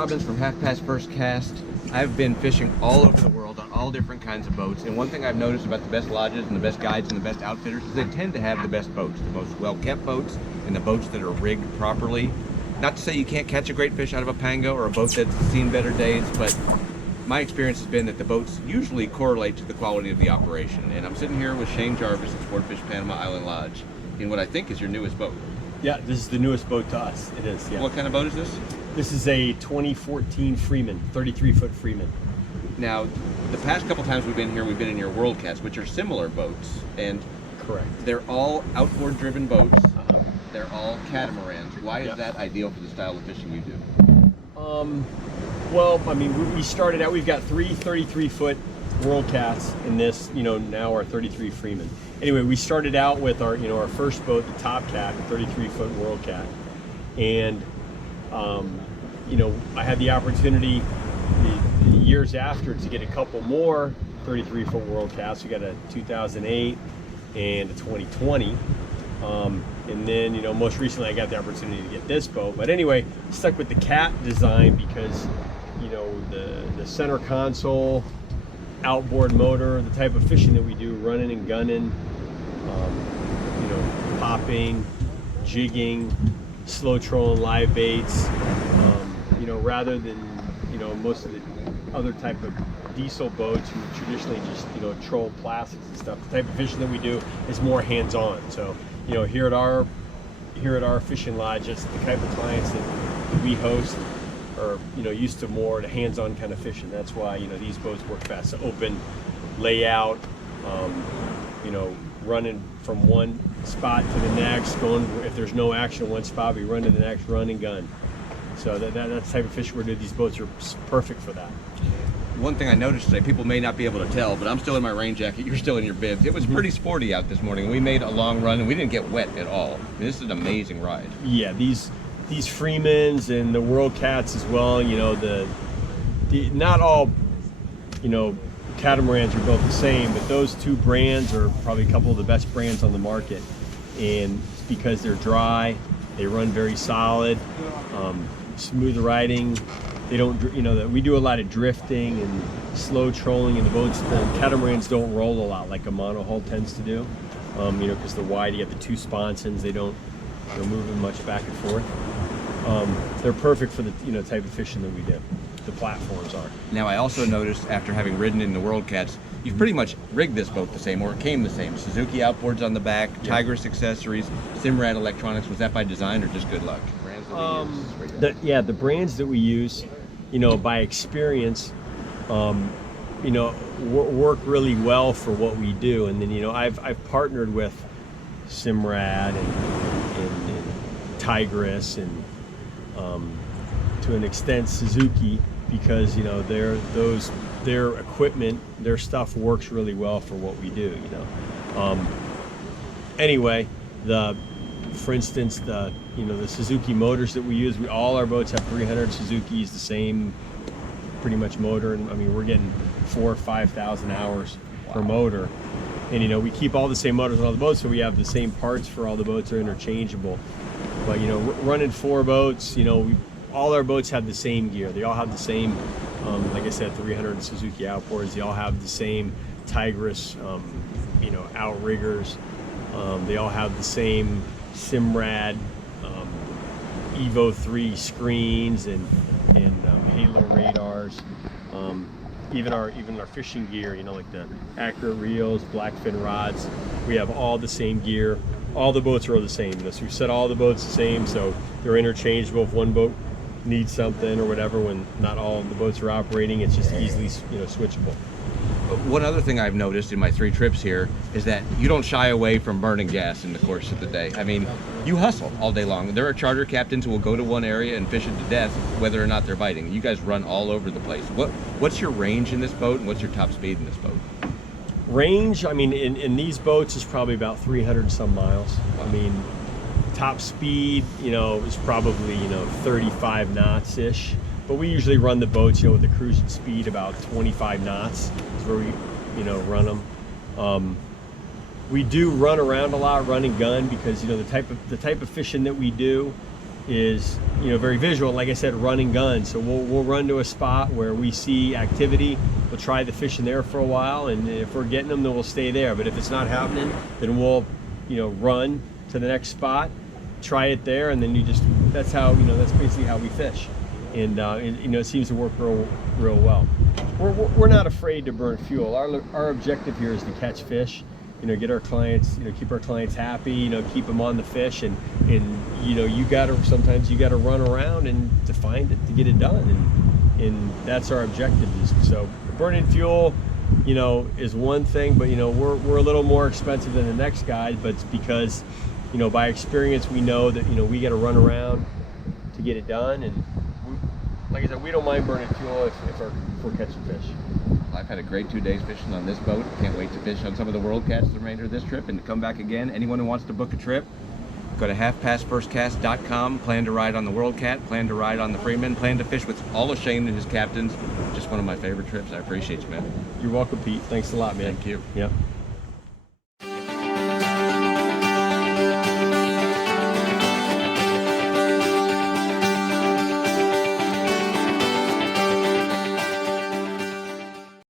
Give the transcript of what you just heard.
Robbins from Half Past First Cast. I've been fishing all over the world on all different kinds of boats, and one thing I've noticed about the best lodges and the best guides and the best outfitters is they tend to have the best boats, the most well-kept boats, and the boats that are rigged properly. Not to say you can't catch a great fish out of a pango or a boat that's seen better days, but my experience has been that the boats usually correlate to the quality of the operation. And I'm sitting here with Shane Jarvis at Sportfish Panama Island Lodge in what I think is your newest boat. Yeah, this is the newest boat to us. It is, yeah. What kind of boat is this? This is a 2014 Freeman, 33-foot Freeman. Now, the past couple times we've been here, we've been in your World Cats, which are similar boats, and correct. They're all outboard-driven boats. They're all catamarans. Why is that ideal for the style of fishing you do? Well, I mean, we started out. We've got three 33-foot World Cats in this. Now our 33 Freeman. Anyway, we started out with our our first boat, the Top Cat, the 33-foot World Cat, and I had the opportunity the years after to get a couple more 33-foot World Cats. We got a 2008 and a 2020, and then most recently I got the opportunity to get this boat. But anyway, stuck with the Cat design because the center console, outboard motor, the type of fishing that we do, running and gunning, popping, jigging, slow trolling live baits, rather than most of the other type of diesel boats who traditionally just troll plastics and stuff. The type of fishing that we do is more hands-on. So here at our fishing lodge, it's the type of clients that we host are used to more the hands-on kind of fishing. That's why these boats work best. So open layout, running from one spot to the next, going if there's no action in one spot, we run to the next, run and gun. So that's the type of fishing we're doing. These boats are perfect for that. One thing I noticed today, people may not be able to tell, but I'm still in my rain jacket, you're still in your bibs. It was pretty sporty out this morning. We made a long run and we didn't get wet at all. This is an amazing ride. Yeah, these Freemans and the World Cats as well, the not all catamarans are built the same, but those two brands are probably a couple of the best brands on the market, and it's because they're dry, they run very solid, smooth riding. They don't, we do a lot of drifting and slow trolling in the boats. The catamarans don't roll a lot like a monohull tends to do, because they're wide. You got the two sponsons. They don't move them much back and forth. They're perfect for the type of fishing that we do. The platforms are. Now I also noticed after having ridden in the World Cats, you've pretty much rigged this boat the same, or it came the same. Suzuki outboards on the back, Tigris accessories, Simrad electronics. Was that by design or just good luck? Brands that we use? The brands that we use, by experience, work really well for what we do. And then I've partnered with Simrad and Tigris and to an extent Suzuki, because their equipment, their stuff works really well for what we do. Anyway, for instance, the Suzuki motors that we use, all our boats have 300 Suzukis, the same pretty much motor, and I mean we're getting 4,000 or 5,000 hours per motor, and we keep all the same motors on all the boats, so we have the same parts for all the boats, are interchangeable. But running 4 boats, all our boats have the same gear. They all have the same, like I said, 300 Suzuki outboards. They all have the same Tigris, outriggers. They all have the same Simrad Evo 3 screens and Halo radars. Even our fishing gear, like the accurate reels, blackfin rods. We have all the same gear. All the boats are the same. So we set all the boats the same, so they're interchangeable. If one boat needs something or whatever, when not all the boats are operating, it's just easily switchable. One other thing I've noticed in my 3 trips here is that you don't shy away from burning gas in the course of the day. I mean, you hustle all day long. There are charter captains who will go to one area and fish it to death, whether or not they're biting. You guys run all over the place. What's your range in this boat, and what's your top speed in this boat? Range, I mean, in these boats is probably about 300 some miles. I mean, top speed, is probably 35 knots ish. But we usually run the boats, with a cruising speed about 25 knots is where we, run them. We do run around a lot, run and gun, because the type of fishing that we do, is, you know, very visual. Like I said, run and gun. So we'll run to a spot where we see activity. We'll try the fish in there for a while, and if we're getting them, then we'll stay there. But if it's not happening, then we'll, you know, run to the next spot, try it there, and then that's how, you know, that's basically how we fish. And you know, it seems to work real well. We're not afraid to burn fuel. Our objective here is to catch fish, you know, get our clients, you know, keep our clients happy, you know, keep them on the fish, and you know, sometimes you gotta run around and to find it, to get it done, and that's our objective. So burning fuel, you know, is one thing, but you know, we're a little more expensive than the next guy, but it's because, you know, by experience we know that, you know, we got to run around to get it done, and like I said, we don't mind burning fuel if we're catching fish. I've had a great 2 days fishing on this boat. Can't wait to fish on some of the World Cats the remainder of this trip and to come back again. Anyone who wants to book a trip, go to halfpastfirstcast.com. Plan to ride on the World Cat, plan to ride on the Freeman, plan to fish with all of Shane and his captains. Just one of my favorite trips. I appreciate you, man. You're welcome, Pete. Thanks a lot, man. Thank you. Yep.